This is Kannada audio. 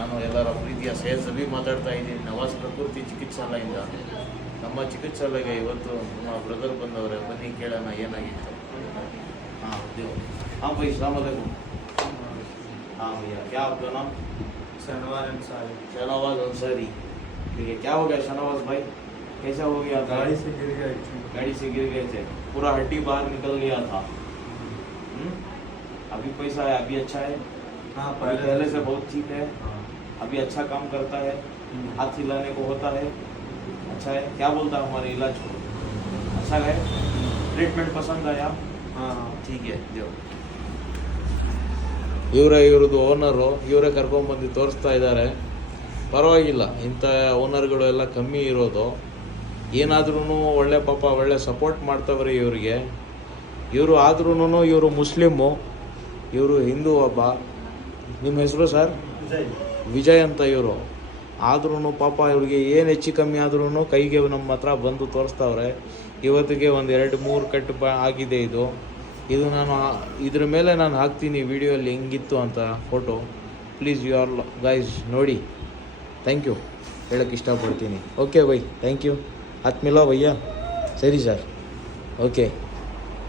ನಾನು ಎಲ್ಲರ ಪ್ರೀತಿಯ ಸಹಜವಿ ಮಾತಾಡ್ತಾ ಇದ್ದೀನಿ ನವಾಜ್ ಪ್ರಕೃತಿ ಚಿಕಿತ್ಸಾಲಯದಿಂದ. ನಮ್ಮ ಚಿಕಿತ್ಸಾಲಯಗೆ ಇವತ್ತು ನಮ್ಮ ಬ್ರದರ್ ಬಂದವರೇ, ಬನ್ನಿ ಕೇಳೋಣ ಏನಾಗಿತ್ತು. हाँ देखो, हाँ भाई सलाम अलैकुम। हाँ भैया, क्या आपका नाम? शहनवाज अंसारी। शहनवाज अंसारी, ठीक है। क्या हो गया शहनवाज भाई, कैसा हो गया? गाड़ी से गिर गए थे। गाड़ी से गिर गए थे, पूरा हड्डी बाहर निकल गया था। अभी पैसा है, अभी अच्छा है? हाँ, पहले से बहुत ठीक है। हाँ। अभी अच्छा काम करता है, हाथ हिलाने को होता है, अच्छा है। क्या बोलता है हमारे इलाज को? अच्छा है, ट्रीटमेंट पसंद आया? हाँ ठीक है देव। ಇವ್ರದ್ದು ಓನರು, ಇವರೇ ಕರ್ಕೊಂಡ್ಬಂದು ತೋರಿಸ್ತಾ ಇದ್ದಾರೆ. ಪರವಾಗಿಲ್ಲ, ಇಂಥ ಓನರ್ಗಳು ಎಲ್ಲ ಕಮ್ಮಿ ಇರೋದು. ಏನಾದ್ರೂ ಒಳ್ಳೆ ಪಾಪ ಒಳ್ಳೆ ಸಪೋರ್ಟ್ ಮಾಡ್ತವ್ರೆ ಇವರಿಗೆ. ಇವರು ಆದ್ರೂ ಇವರು ಮುಸ್ಲಿಮು, ಇವರು ಹಿಂದೂ ಒಬ್ಬ. ನಿಮ್ಮ ಹೆಸರು ಸರ್? ವಿಜಯ್ ಅಂತ ಇವರು. ಆದ್ರೂ ಪಾಪ ಇವ್ರಿಗೆ ಏನು ಹೆಚ್ಚು ಕಮ್ಮಿ ಆದ್ರೂ ಕೈಗೆ ನಮ್ಮ ಹತ್ರ ಬಂದು ತೋರಿಸ್ತಾವ್ರೆ. ಇವತ್ತಿಗೆ ಒಂದು 2-3 ಕಟ್ಟು ಆಗಿದೆ ಇದು ನಾನು ಇದ್ರ ಮೇಲೆ ನಾನು ಹಾಕ್ತೀನಿ ವಿಡಿಯೋಲ್ಲಿ ಹೆಂಗಿತ್ತು ಅಂತ photo. Please you are guys ನೋಡಿ. ಥ್ಯಾಂಕ್ ಯು ಹೇಳೋಕ್ಕೆ ಇಷ್ಟಪಡ್ತೀನಿ. Okay bye, thank you. ಆತ್ಮೇಲ ಭಯ್ಯ. ಸರಿ ಸರ್, ಓಕೆ.